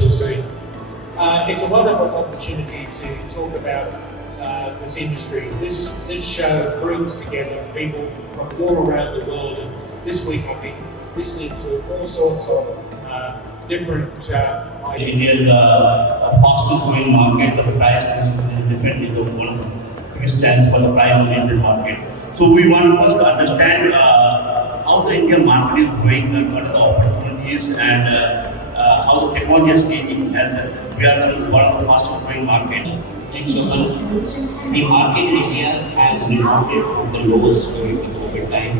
residential scene. It's a wonderful opportunity to talk about this industry. This show brings together people from all around the world, and this week I've been listening to all sorts of different ideas. India is a fastest growing market, but the price is definitely the one biggest challenge for the price-oriented market. So we want first to understand how the Indian market is growing, and what are the opportunities, and how the technology is changing. As we are one of the fastest growing markets. The market in India has rebounded from the lows during the COVID time.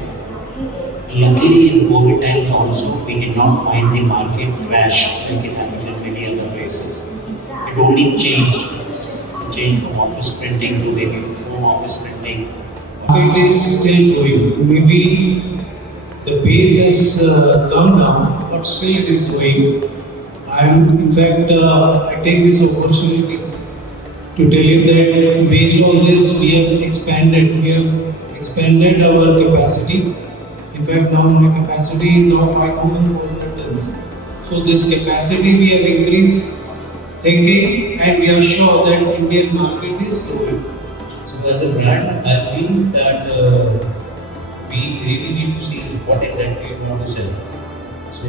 Luckily, in COVID times also, we did not find the market crash like it happened in many other places. It only changed from office printing to maybe home office printing. It is still going. Maybe the base has come down, but still it is going. In fact, I take this opportunity to tell you that based on this, we have expanded our capacity. In fact, now my capacity is now 5,400 tons. So this capacity we have increased, thinking, and we are sure that Indian market is growing. So as a brand, I feel that we really need to see what exactly we want to sell. So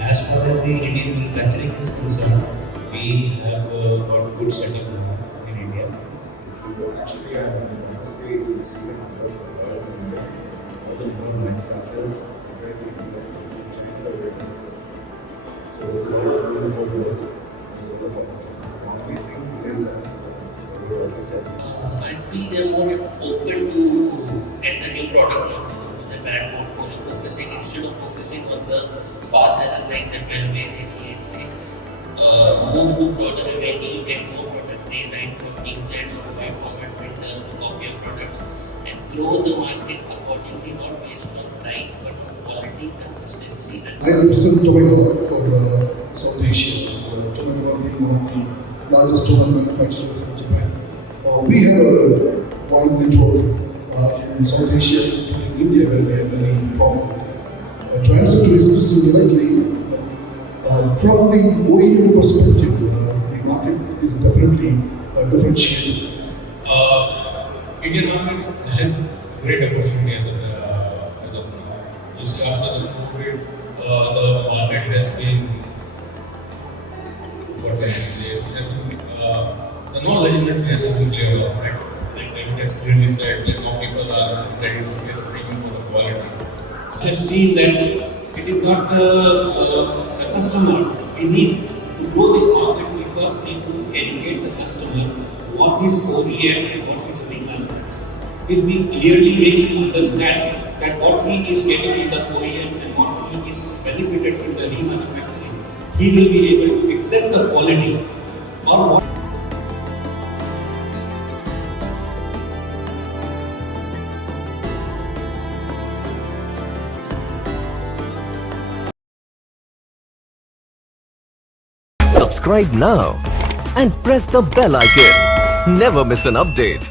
as far as the Indian manufacturing is concerned, we have got good setup in India. Actually, I'm stay to see the numbers suppliers in India. All the known manufacturers operate in India, from China to Vietnam. So there's a lot of room for growth. There's a lot of opportunity. Marketing is what I said. I feel they're more open to get the new product launches into the brand portfolio, focusing instead of focusing on the fast seller like the 12 ways ADA. Move to broader revenues, get more product range, right from inkjets to wide format printers to copier products, and grow the market accordingly, not based on price but on quality, consistency, and I represent tobacco for South Asia. Tobacco being one of the largest tobacco manufacturers in Japan. We have a wide network in South Asia, including India, where we are very prominent. To answer to his question directly, from the OEM perspective, the market is definitely differentiated. Indian market has great opportunity as of now. Just after the COVID, the market has been, what can I say, the non-legitimate place has been cleared up, right? Like David has clearly said, that more people are ready to pay the premium for the quality. I have seen that it is not the customer. We need to grow this market. We first need to educate the customer what is OEM and what is reman. If we clearly make him understand that what he is getting in the OEM and what he is benefited with the remanufacturing, he will be able to accept the quality or what. Subscribe now and press the bell icon. Never miss an update.